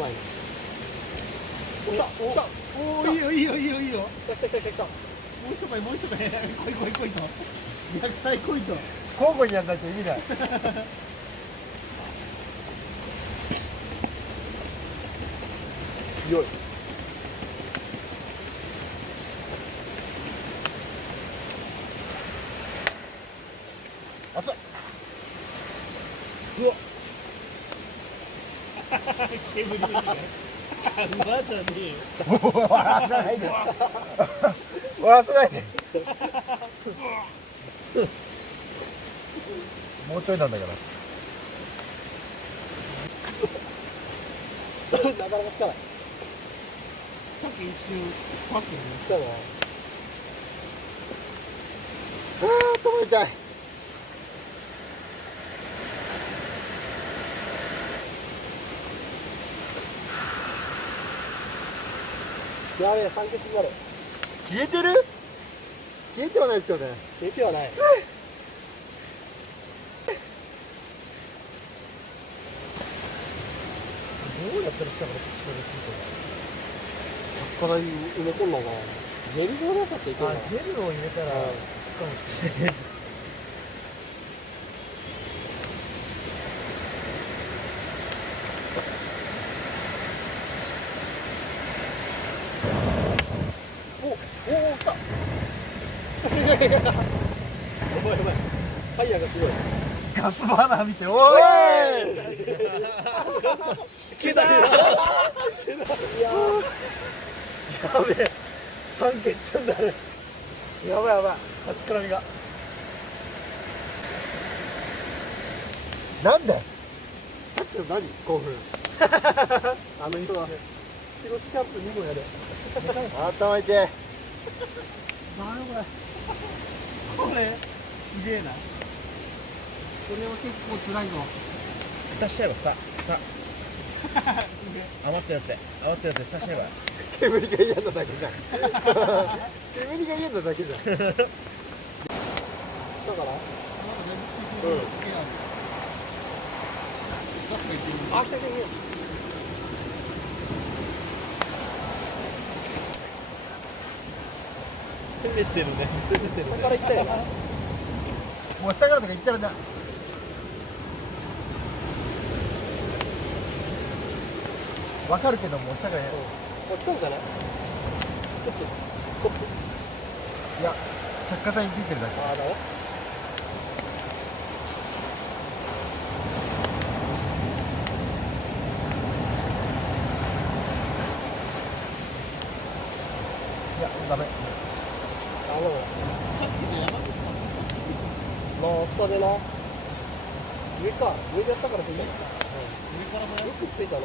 来ないの。来た来た。おお、いいよいいよいいよいいよ。来た来た来た来た。もう一枚もう一枚。来い来い来いと。逆サイ来いと。交互にやんないと意味ない。強い。熱い。うわ。煙出てる。うわじゃねえよ。笑わないで。笑わせないで。もうちょいなんだから。なかなかつかない。さっき一瞬パックにつかない。頭痛い。やべえ、酸欠になる。消えてる？消えてはないですよね。消えてはない。どうやったら下から口がついて魚に埋め込んだのかな。ジェル状のやつだっていけるな。る？ジェルを入れたらかもしれない。おお、来た。やばいやばい。ファイヤーがすごい。ガスバーナー見て、おい。毛だ。やべえ、酸欠になる。やばいやばい、立ち絡みが。なんだよ。さっきの何？興奮。あの人はヒロシキャンプ2号やる。頭痛い。何これ。これすげえな。これは結構辛いぞ。蓋しちゃえば蓋余ったやつで蓋しちゃえば。煙が嫌なだけじゃん。煙が嫌なだけじゃん。だからまだ全部ついてる。ガスがいってる。あ、来た来た来攻めてるね。攻めてるた。ね。下から行ったよな。もう下からとか言ったらな。わかるけどもう下からね。もう来たんじゃない？ちょっとストップ。いや、着火剤についてるだけ。ああ、だね。いや、ダメ。あの、さっきの山口さんまあ、下でな。上か。上でやったからいい。上からもやよくついたな。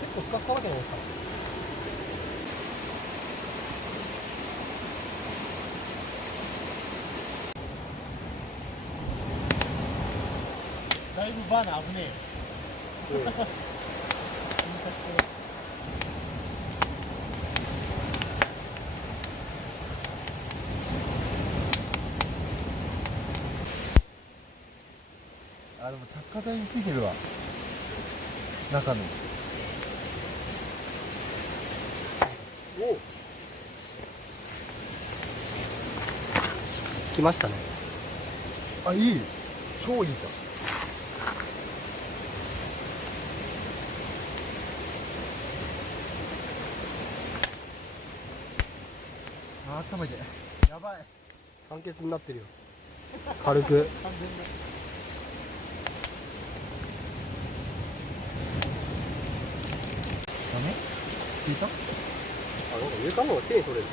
結構スカスカだけどさ。だいぶバーナー危ねえよ。あ、でも着火剤についてるわ。中の。おう。つきましたね。あ、いい。超いいじゃん。あ、頭痛い。やばい。酸欠になってるよ。軽く。完全な。ダメ？聞いた？あ、なんか上からの方が綺麗に取れる。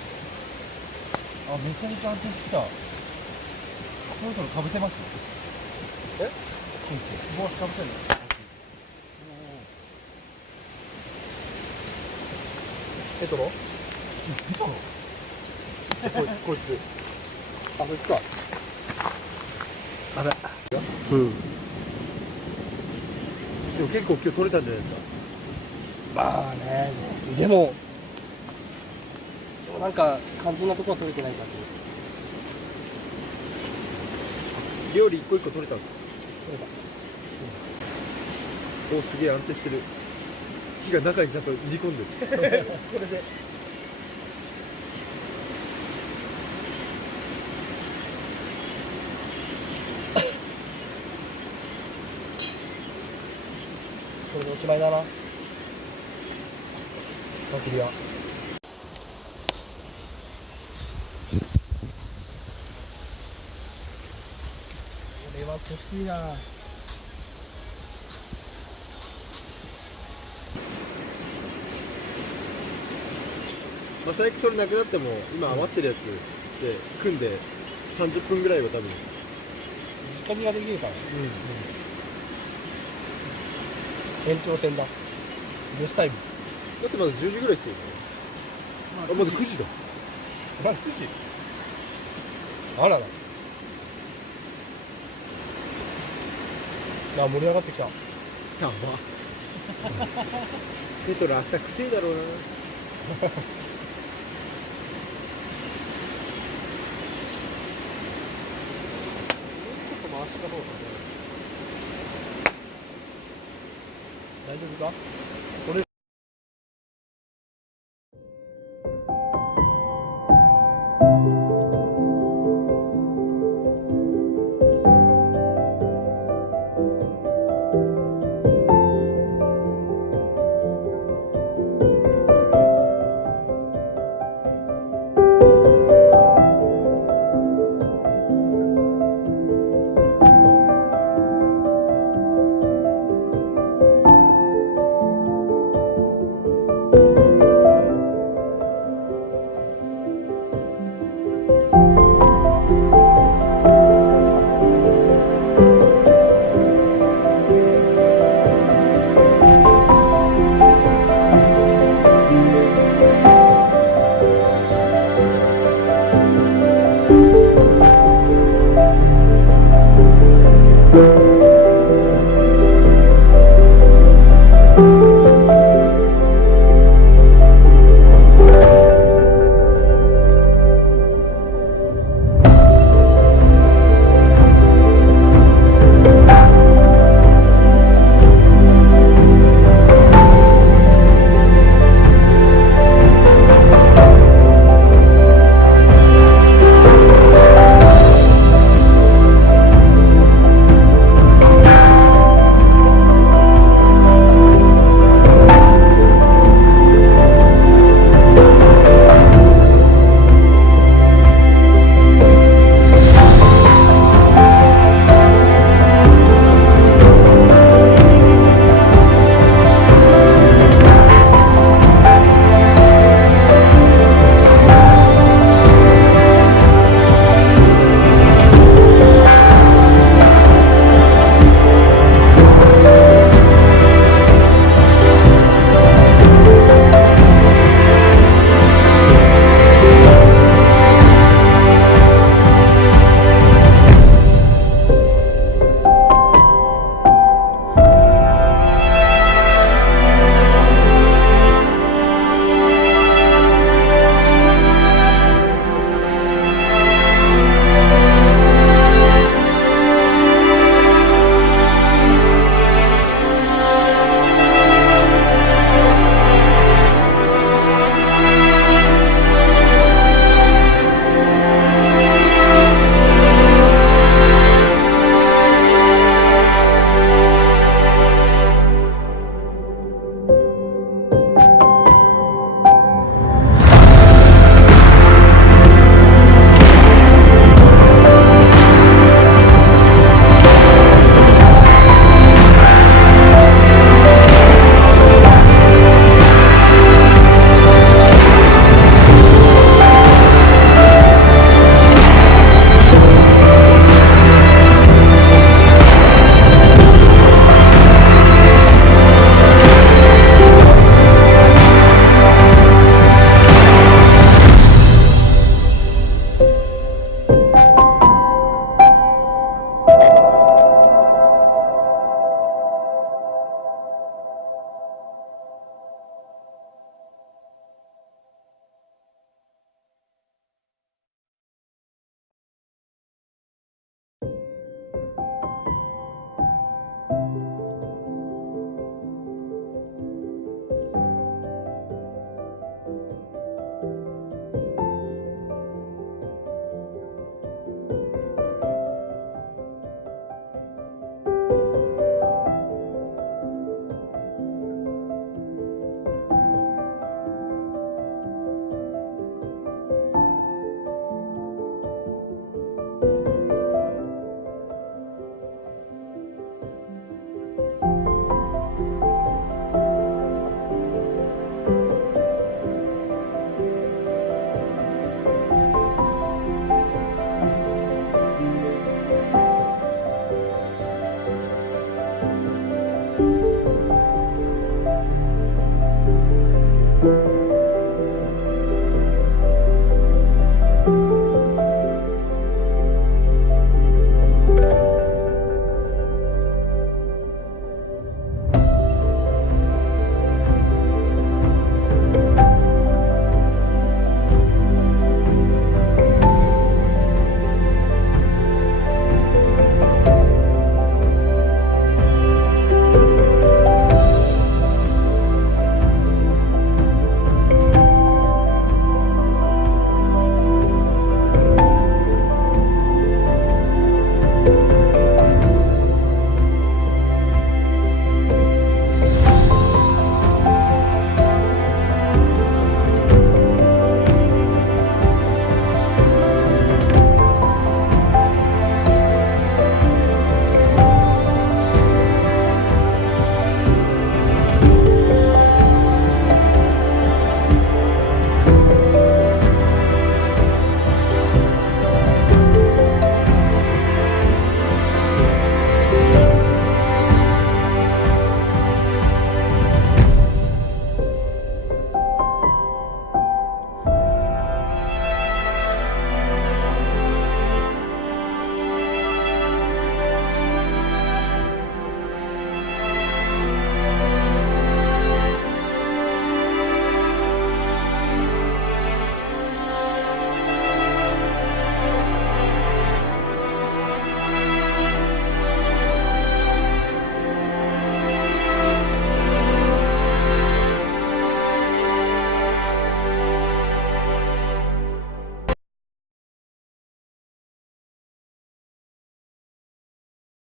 あ、めちゃめちゃ安定してきた。そろそろかぶせます？え？こいつ。帽子かぶせるの？ペトロ？見たの？こいつ。あ、こいつか。あれ。うん。でも結構今日取れたんじゃないですか。まあね。でもなんか肝心なとこは取れてないかっていう。料理一個一個取れたんですか？お、すげえ安定してる。火が中にちゃんと入り込んでる。これでこれでおしまいだな。焚き火はこれは欲しいな。まあ、最悪それなくなっても今余ってるやつで組んで30分ぐらいは多分。直火ができるから、延長戦だ。10歳分。だってまだ10時ぐらいですよね。あ、まだ9時だ。まだ9時。あらら。あ、盛り上がってきた。やば。ペトロ明日くせえだろうな。回した方が大丈夫か？これ